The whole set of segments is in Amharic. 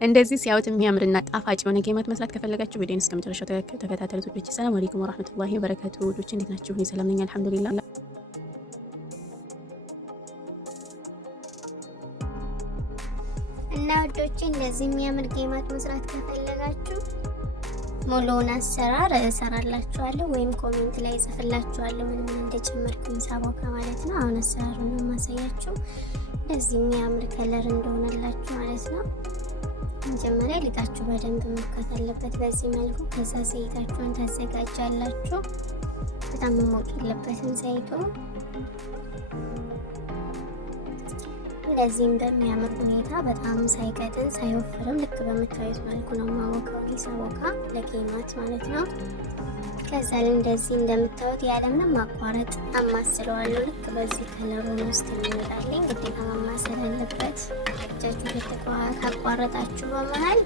እንደዚህ ሲያዩት የሚያምርና ጣፋጭ የሆነ ጌማት መስራት ከፈለጋችሁ ቪዲዮን እስከ መጨረሻው ተከታተሉት። ውዶች ሰላም አለይኩም ወራህመቱላሂ ወበረካቱ። ውዶች እንዴት ናችሁ? እኔ ሰላም ነኝ አልሐምዱሊላህ። እና ውዶች እንደዚህ የሚያምር ጌማት መስራት ከፈለጋችሁ ሙሉውን አሰራር እሰራላችኋለሁ ወይም ኮሜንት ላይ እጽፍላችኋለሁ ምን ምን እንደጨመርኩኝ ሳቦካ ማለት ነው። አሁን አሰራሩን ነው የማሳያችሁ። እንደዚህ የሚያምር ከለር እንደሆነላችሁ ማለት ነው። መጀመሪያ ሊጣችሁ በደንብ መብካት አለበት በዚህ መልኩ። ከዛ ዘይታችሁን ታዘጋጃላችሁ። በጣም መሞቅ የለበትም ዘይቱ። እንደዚህም በሚያምር ሁኔታ በጣም ሳይቀጥን ሳይወፍርም ልክ በምታዩት መልኩ ነው ማወቃው ሳቦካ ለጌማት ማለት ነው። ከዛ እንደዚህ እንደምታዩት ያለምንም ማቋረጥ አማስለዋለሁ። ልክ በዚህ ከለሩን ውስጥ የሚወጣልኝ ግዴታ ማማሰል አለበት። እጃችሁ ካቋረጣችሁ በመሃል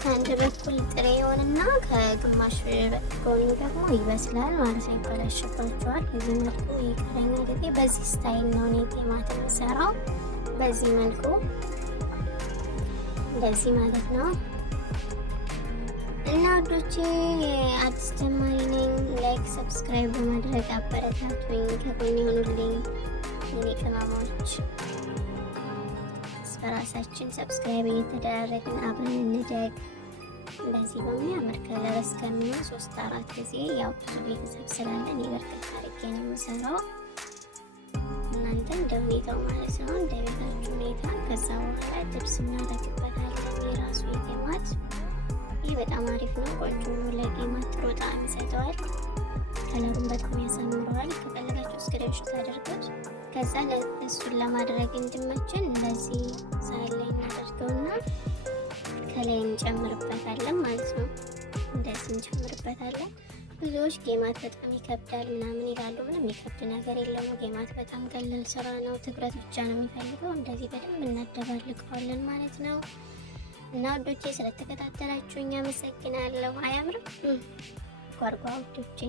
ከአንድ በኩል ጥሬ ይሆንና ከግማሽ ጎኑ ደግሞ ይበስላል ማለት ነው፣ ይበላሽባችኋል። በዚህ መልኩ የቀረኛ ጊዜ በዚህ ስታይል ነው እኔ ጌማት የምሰራው። በዚህ መልኩ እንደዚህ ማለት ነው። እና ወዶቼ አዲስ ጀማሪ ነኝ። ላይክ ሰብስክራይብ በማድረግ አበረታቱኝ፣ ከጎን ይሁኑልኝ የኔ ቅመሞች። በራሳችን ሰብስክራይብ እየተደራረግን አብረን እንደግ። እንደዚህ በሚያምር ከለር እስከሚሆን 3-4 ጊዜ ያው ብዙ ቤተሰብ ስላለን ይበርክት አድርጌ ነው የምሰራው። እናንተ እንደ ሁኔታው ማለት ነው፣ እንደ ቤታችሁ ሁኔታ። ከዛ በኋላ ጥብስ እናደርግበታለን የራሱ የጌማት። ይህ በጣም አሪፍ ነው፣ ቆንጆ ለጌማት ጥሩ ጣዕም ይሰጠዋል። ከለሩን በጣም ያሳምረዋል። ከፈለጋችሁ ስክሪንሾት አድርጉት። ከዛ እሱን ለማድረግ እንዲመችን እንደዚህ ሳህን ላይ እናደርገውና ከላይ እንጨምርበታለን ማለት ነው። እንደዚህ እንጨምርበታለን። ብዙዎች ጌማት በጣም ይከብዳል ምናምን ይላሉ። ምንም የሚከብድ ነገር የለም። ጌማት በጣም ቀላል ስራ ነው። ትኩረት ብቻ ነው የሚፈልገው። እንደዚህ በደንብ እናደባልቀዋለን ማለት ነው። እና ወዶቼ ስለተከታተላችሁኝ አመሰግናለሁ። አያምርም? ጓርጓ ወዶቼ